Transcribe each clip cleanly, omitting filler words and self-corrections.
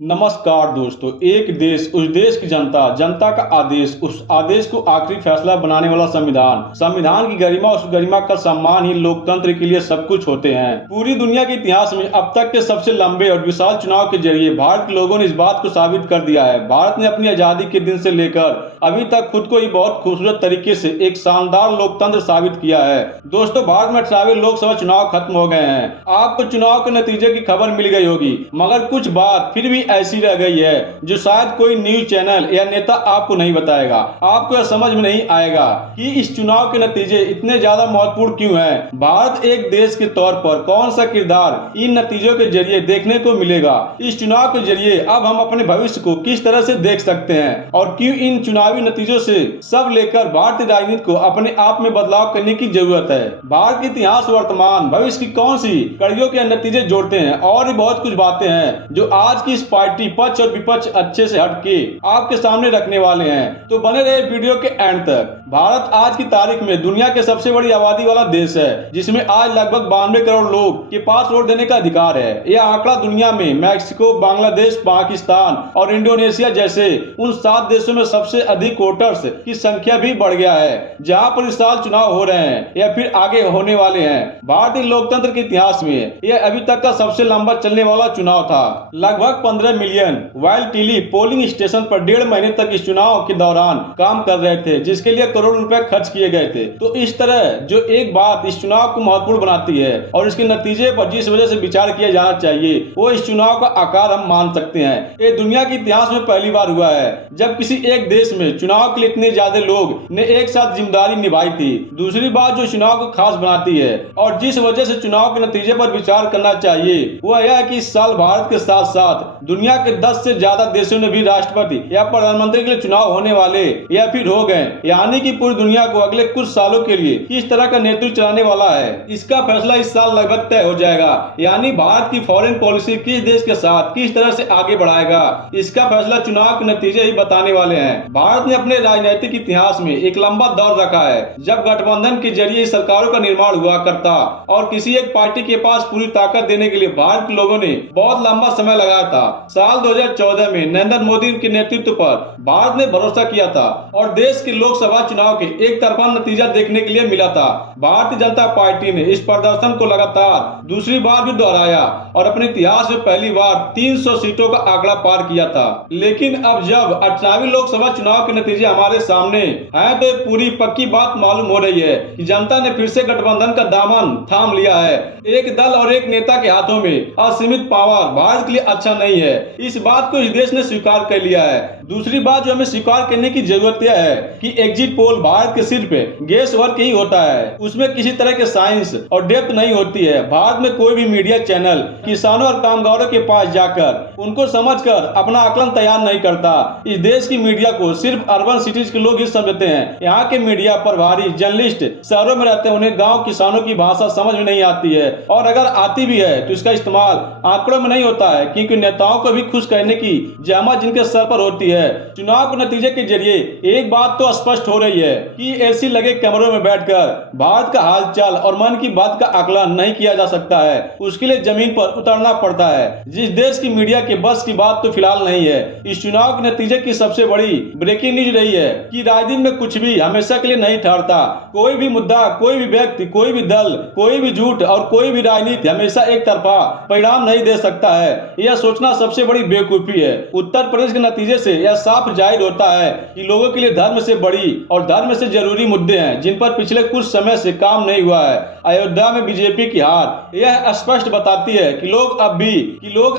नमस्कार दोस्तों। एक देश, उस देश की जनता, जनता का आदेश, उस आदेश को आखिरी फैसला बनाने वाला संविधान, संविधान की गरिमा, उस गरिमा का सम्मान ही लोकतंत्र के लिए सब कुछ होते हैं। पूरी दुनिया के इतिहास में अब तक के सबसे लंबे और विशाल चुनाव के जरिए भारत के लोगों ने इस बात को साबित कर दिया है। भारत ने अपनी आजादी के दिन से लेकर अभी तक खुद को ही बहुत खूबसूरत तरीके से एक शानदार लोकतंत्र साबित किया है। दोस्तों, भारत में 18वें लोकसभा चुनाव खत्म हो गए हैं। आपको चुनाव के नतीजे की खबर मिल गई होगी, मगर कुछ बात फिर भी ऐसी रह गई है जो शायद कोई न्यूज चैनल या नेता आपको नहीं बताएगा। आपको यह समझ में नहीं आएगा कि इस चुनाव के नतीजे इतने ज्यादा महत्वपूर्ण क्यों हैं। भारत एक देश के तौर पर कौन सा किरदार इन नतीजों के जरिए देखने को मिलेगा। इस चुनाव के जरिए अब हम अपने भविष्य को किस तरह से देख सकते हैं और क्यों इन चुनावी नतीजों से सब लेकर भारतीय राजनीति को अपने आप में बदलाव करने की जरूरत है। भारत के इतिहास, वर्तमान, भविष्य की कौन सी कड़ियों के नतीजे जोड़ते हैं और भी बहुत कुछ बातें हैं जो आज की इस पार्टी पक्ष और विपक्ष अच्छे से हटके आपके सामने रखने वाले हैं। तो बने रहे वीडियो के एंड तक। भारत आज की तारीख में दुनिया के सबसे बड़ी आबादी वाला देश है, जिसमें आज लगभग 92 करोड़ लोग के पास वोट देने का अधिकार है। यह आंकड़ा दुनिया में मैक्सिको, बांग्लादेश, पाकिस्तान और इंडोनेशिया जैसे उन 7 देशों में सबसे अधिक वोटर्स की संख्या भी बढ़ गया है, जहां पर इस साल चुनाव हो रहे हैं या फिर आगे होने वाले हैं। भारतीय लोकतंत्र के इतिहास में यह अभी तक का सबसे लंबा चलने वाला चुनाव था। लगभग 15 million while Tilly polling station पर 1.5 महीने तक इस चुनाव के दौरान काम कर रहे थे, जिसके लिए करोड़ों रुपए खर्च किए गए थे। तो इस तरह जो एक बात इस चुनाव को महत्वपूर्ण बनाती है और इसके नतीजे पर जिस वजह से विचार किया जाना चाहिए, वो इस चुनाव का आकार हम मान सकते हैं। ये दुनिया के इतिहास में पहली बार हुआ है जब किसी एक देश में चुनाव के लिए इतने ज्यादा लोग ने एक साथ जिम्मेदारी निभाई थी। दूसरी बात जो चुनाव को खास बनाती है और जिस वजह से चुनाव के नतीजे पर विचार करना चाहिए, वह यह है कि इस साल भारत के साथ साथ दुनिया के 10 से ज्यादा देशों ने भी राष्ट्रपति या प्रधानमंत्री के लिए चुनाव होने वाले या फिर हो गए। यानी कि पूरी दुनिया को अगले कुछ सालों के लिए किस तरह का नेतृत्व चलाने वाला है, इसका फैसला इस साल लगभग तय हो जाएगा। यानी भारत की फॉरेन पॉलिसी किस देश के साथ किस तरह से आगे बढ़ाएगा, इसका फैसला चुनाव के नतीजे ही बताने वाले हैं। भारत ने अपने राजनीतिक इतिहास में एक लंबा दौर रखा है जब गठबंधन के जरिए सरकारों का निर्माण हुआ करता और किसी एक पार्टी के पास पूरी ताकत देने के लिए भारत के लोगों ने बहुत लंबा समय लगाया था। साल 2014 में नरेंद्र मोदी के नेतृत्व पर भारत ने भरोसा किया था और देश के लोकसभा चुनाव के एक तरफा नतीजा देखने के लिए मिला था। भारतीय जनता पार्टी ने इस प्रदर्शन को लगातार दूसरी बार भी दोहराया और अपने इतिहास में पहली बार 300 सीटों का आंकड़ा पार किया था। लेकिन अब जब 18वीं लोकसभा चुनाव के नतीजे हमारे सामने हैं, तो पूरी पक्की बात मालूम हो रही है कि जनता ने फिर से गठबंधन का दामन थाम लिया है। एक दल और एक नेता के हाथों में असीमित पावर भारत के लिए अच्छा नहीं है। इस बात को इस देश ने स्वीकार कर लिया है। दूसरी बात जो हमें स्वीकार करने की जरूरत यह है कि एग्जिट पोल भारत के सिर्फ गेस वर्क ही होता है, उसमें किसी तरह के साइंस और डेप्थ नहीं होती है। भारत में कोई भी मीडिया चैनल किसानों और कामगारों के पास जाकर उनको समझकर अपना आकलन तैयार नहीं करता। इस देश की मीडिया को सिर्फ अर्बन सिटीज के लोग ही समझते हैं। यहाँ के मीडिया प्रभारी जर्नलिस्ट शहरों में रहते हैं, उन्हें गाँव किसानों की भाषा समझ में नहीं आती है और अगर आती भी है तो इसका इस्तेमाल आंकड़ों में नहीं होता है, क्योंकि नेताओं को भी खुश करने की जहमत जिनके सर पर होती है। चुनाव के नतीजे के जरिए एक बात तो स्पष्ट हो रही है कि एसी लगे कमरों में बैठकर भारत का हालचाल और मन की बात का आकलन नहीं किया जा सकता है। उसके लिए जमीन पर उतरना पड़ता है, जिस देश की मीडिया के बस की बात तो फिलहाल नहीं है। इस चुनाव के नतीजे की सबसे बड़ी ब्रेकिंग न्यूज रही है कि राजनीति में कुछ भी हमेशा के लिए नहीं ठहरता। कोई भी मुद्दा, कोई भी व्यक्ति, कोई भी दल, कोई भी झूठ और कोई भी राजनीति हमेशा एक तरफा परिणाम नहीं दे सकता है। यह सोचना सबसे बड़ी बेवकूफी है। उत्तर प्रदेश के नतीजे से यह साफ जाहिर होता है कि लोगों के लिए धर्म से बड़ी और धर्म से जरूरी मुद्दे हैं जिन पर पिछले कुछ समय से काम नहीं हुआ है। अयोध्या में बीजेपी की हार यह स्पष्ट बताती है कि लोग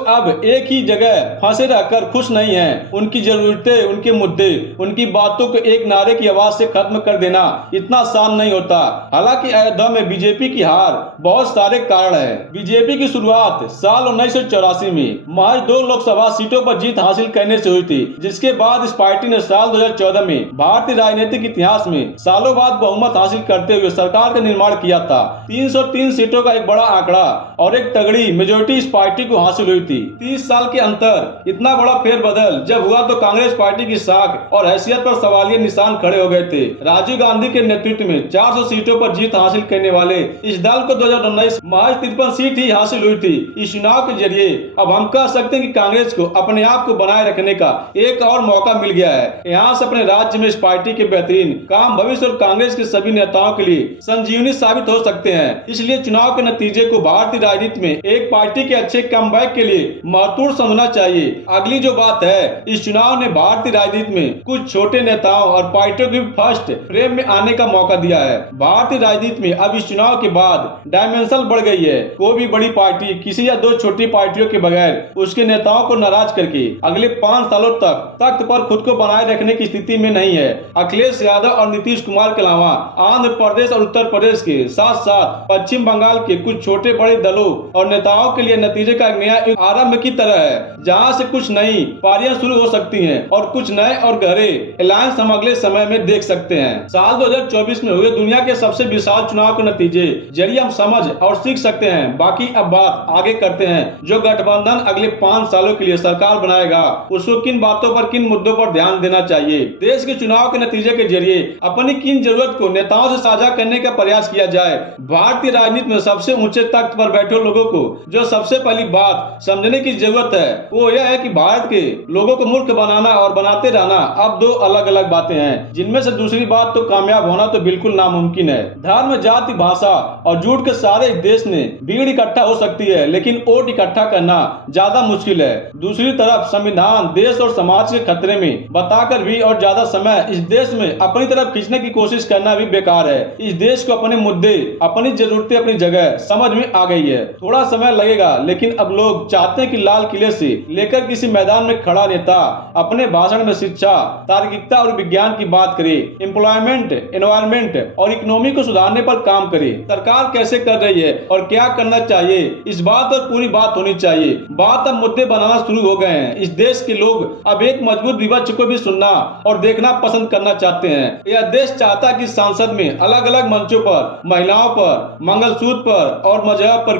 अब एक ही जगह फंसे रहकर खुश नहीं हैं। उनकी जरूरतें, उनके मुद्दे, उनकी बातों को एक नारे की आवाज से खत्म कर देना इतना आसान नहीं होता। हालांकि अयोध्या में बीजेपी की हार बहुत सारे कारण है। बीजेपी की शुरुआत साल 1984 में महज 2 लोकसभा सीटों पर जीत हासिल करने से हुई थी, जिसके बाद इस पार्टी ने साल 2014 में भारतीय राजनीतिक इतिहास में सालों बाद बहुमत हासिल करते हुए सरकार का निर्माण किया था। 303 सीटों का एक बड़ा आंकड़ा और एक तगड़ी मेजोरिटी इस पार्टी को हासिल हुई थी। 30 साल के अंतर, इतना बड़ा फेरबदल जब हुआ तो कांग्रेस पार्टी की साख और हैसियत पर सवालिया निशान खड़े हो गए थे। राजीव गांधी के नेतृत्व में 400 सीटों पर जीत हासिल करने वाले इस दल को 2019 महज 53 सीट ही हासिल हुई थी। इस चुनाव के जरिए अब हम कह सकते हैं कि कांग्रेस को अपने आप को बनाए रखने का एक और मौका मिल गया है। यहाँ से अपने राज्य में इस पार्टी के बेहतरीन काम भविष्य और कांग्रेस के सभी नेताओं के लिए संजीवनी साबित हो सकते हैं। इसलिए चुनाव के नतीजे को भारतीय राजनीति में एक पार्टी के अच्छे कमबैक के लिए महत्वपूर्ण समझना चाहिए। अगली जो बात है, इस चुनाव ने भारतीय राजनीति में कुछ छोटे नेताओं और पार्टियों को फर्स्ट फ्रेम में आने का मौका दिया है। भारतीय राजनीति में अब इस चुनाव के बाद डायमेंशन बढ़ गई है। कोई भी बड़ी पार्टी किसी या दो छोटी पार्टियों के बगैर उसके नेताओं को नाराज करके अगले 5 सालों तक तख्त पर खुद को बनाए रखने की स्थिति में नहीं है। अखिलेश यादव और नीतीश कुमार के अलावा आंध्र प्रदेश और उत्तर प्रदेश के साथ साथ पश्चिम बंगाल के कुछ छोटे बड़े दलों और नेताओं के लिए नतीजे का एक नया युग आरंभ की तरह है, जहां से कुछ नई पारियां शुरू हो सकती हैं और कुछ नए और गहरे अलायंस हम अगले समय में देख सकते हैं। साल 2024 में हुए दुनिया के सबसे विशाल चुनाव के नतीजे जरिए हम समझ और सीख सकते हैं। बाकी अब बात आगे करते हैं। जो गठबंधन अगले 5 सालों के लिए सरकार बनाएगा उसको किन बातों पर, किन मुद्दों पर ध्यान देना चाहिए। देश के चुनाव के नतीजे के जरिए अपनी किन जरूरत को नेताओं से साझा करने का प्रयास किया जाए। भारतीय राजनीति में सबसे ऊंचे तख्त पर बैठे लोगों को जो सबसे पहली बात समझने की जरूरत है वो यह है कि भारत के लोगों को मूर्ख बनाना और बनाते रहना अब दो अलग अलग बातें हैं, जिनमें से दूसरी बात तो कामयाब होना तो बिल्कुल नामुमकिन है। धर्म, जाति, भाषा और झूठ के सारे देश में भीड़ इकट्ठा हो सकती है, लेकिन वोट इकट्ठा करना ज्यादा मुश्किल है। दूसरी तरफ संविधान देश और समाज के खतरे में बताकर भी और ज्यादा समय इस देश में अपनी तरफ खींचने की कोशिश करना भी बेकार है। इस देश को अपने मुद्दे, अपनी जरूरतें अपनी जगह समझ में आ गई है। थोड़ा समय लगेगा, लेकिन अब लोग चाहते हैं कि लाल किले से लेकर किसी मैदान में खड़ा नेता अपने भाषण में शिक्षा, तार्किकता और विज्ञान की बात करे, एम्प्लॉयमेंट, एनवायरमेंट और इकोनॉमी को सुधारने पर काम करे। सरकार कैसे कर रही है और क्या करना चाहिए, इस बात पर पूरी बात होनी चाहिए। बात अब मुद्दे बनाना शुरू हो गए हैं। इस देश के लोग अब एक मजबूत विपक्ष को भी सुनना और देखना पसंद करना चाहते हैं। यह देश चाहता है कि संसद में अलग अलग मंचों पर महिलाओं पर, मंगलसूत्र पर और मजहब पर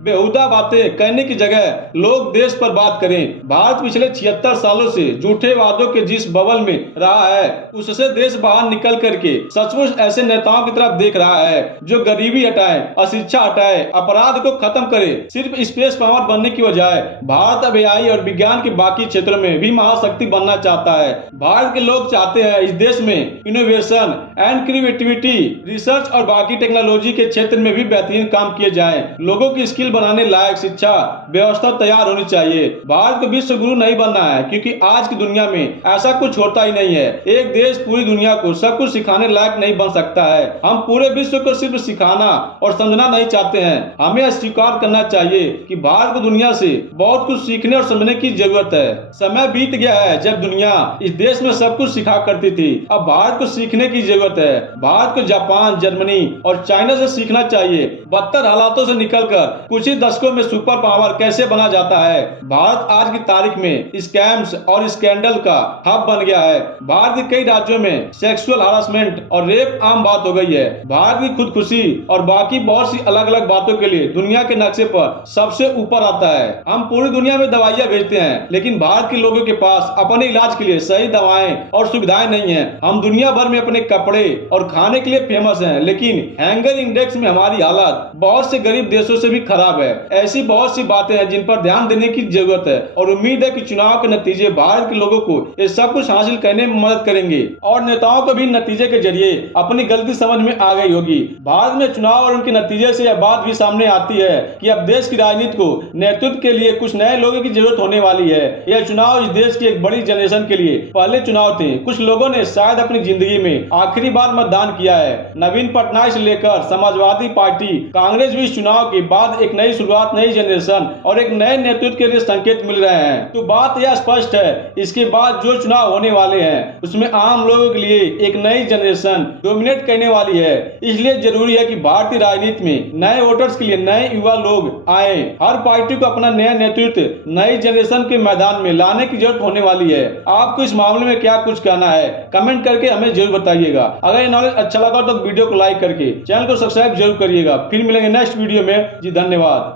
बेहुदा बातें करने की जगह लोग देश पर बात करें। भारत पिछले 76 सालों से झूठे वादों के जिस बबल में रहा है उससे देश बाहर निकल करके सचमुच ऐसे नेताओं की तरफ देख रहा है जो गरीबी हटाए, अशिक्षा हटाए, अपराध को खत्म करे। सिर्फ स्पेस पावर बनने की बजाय भारत अब AI और विज्ञान के बाकी क्षेत्रों में भी महाशक्ति बनना चाहता है। भारत के लोग चाहते हैं इस देश में इनोवेशन एंड क्रिएटिविटी, रिसर्च और बाकी टेक्नोलॉजी के क्षेत्र में भी बेहतरीन काम किए जाएं। लोगों की स्किल बनाने लायक शिक्षा व्यवस्था तैयार होनी चाहिए। भारत को विश्व गुरु नहीं बनना है, क्योंकि आज की दुनिया में ऐसा कुछ होता ही नहीं है। एक देश पूरी दुनिया को सब कुछ सिखाने लायक नहीं बन सकता है। हम पूरे विश्व को सिर्फ सिखाना और समझना नहीं चाहते हैं। हमें यह स्वीकार करना चाहिए कि भारत को दुनिया से बहुत कुछ सीखने और समझने की जरूरत है। समय बीत गया है जब दुनिया इस देश में सब कुछ सिखा करती थी। अब भारत को सीखने की जरूरत है। भारत को जापान, जर्मनी और चाइना से सीखना चाहिए। बदतर हालातों से निकलकर कुछ ही दशकों में सुपर पावर कैसे बना जाता है। भारत आज की तारीख में स्कैम्स और स्कैंडल का हब बन गया है। भारत के कई राज्यों में सेक्सुअल हरासमेंट और रेप आम बात हो गई है। भारत की खुदकुशी और बाकी बहुत सी अलग अलग बातों के लिए दुनिया के नक्शे पर सबसे ऊपर आता है। हम पूरी दुनिया में दवाइयां भेजते हैं, लेकिन भारत के लोगों के पास अपने इलाज के लिए सही दवाएं और सुविधाएं नहीं है। हम दुनिया भर में अपने कपड़े और खाने के लिए फेमस हैं, लेकिन हैंगर इंडेक्स में हमारी हालत बहुत से गरीब देशों से भी खराब है। ऐसी बहुत सी बातें हैं जिन पर ध्यान देने की जरूरत है और उम्मीद है कि चुनाव के नतीजे भारत के लोगों को ये सब कुछ हासिल करने में मदद करेंगे और नेताओं को भी नतीजे के जरिए अपनी गलती समझ में आ गई होगी। भारत में चुनाव और उनके नतीजे से यह बात भी सामने आती है कि अब देश की राजनीति को नेतृत्व के लिए कुछ नए लोगों की जरूरत होने वाली है। यह चुनाव इस देश की एक बड़ी जनरेशन के लिए पहले चुनाव थे। कुछ लोगों ने शायद अपनी जिंदगी में आखिरी बार मतदान किया है। नवीन पटनायक से लेकर समाजवादी पार्टी, कांग्रेस भी इस चुनाव के बाद एक नई शुरुआत, नई जनरेशन और एक नए नेतृत्व के लिए संकेत मिल रहे हैं। तो बात यह स्पष्ट है, इसके बाद जो चुनाव होने वाले हैं उसमें आम लोगों के लिए एक नई जनरेशन डोमिनेट करने वाली है। इसलिए जरूरी है कि भारतीय राजनीति में नए वोटर्स के लिए नए युवा लोग आए। हर पार्टी को अपना नया नेतृत्व नई जनरेशन के मैदान में लाने की जरूरत होने वाली है। आपको इस मामले में क्या कुछ कहना है, कमेंट करके हमें जरूर बताइएगा। अगर ये नॉलेज अच्छा लगा तो वीडियो को लाइक करके चैनल को सब्सक्राइब जरूर करिएगा। फिर मिलेंगे नेक्स्ट वीडियो में। जी धन्यवाद।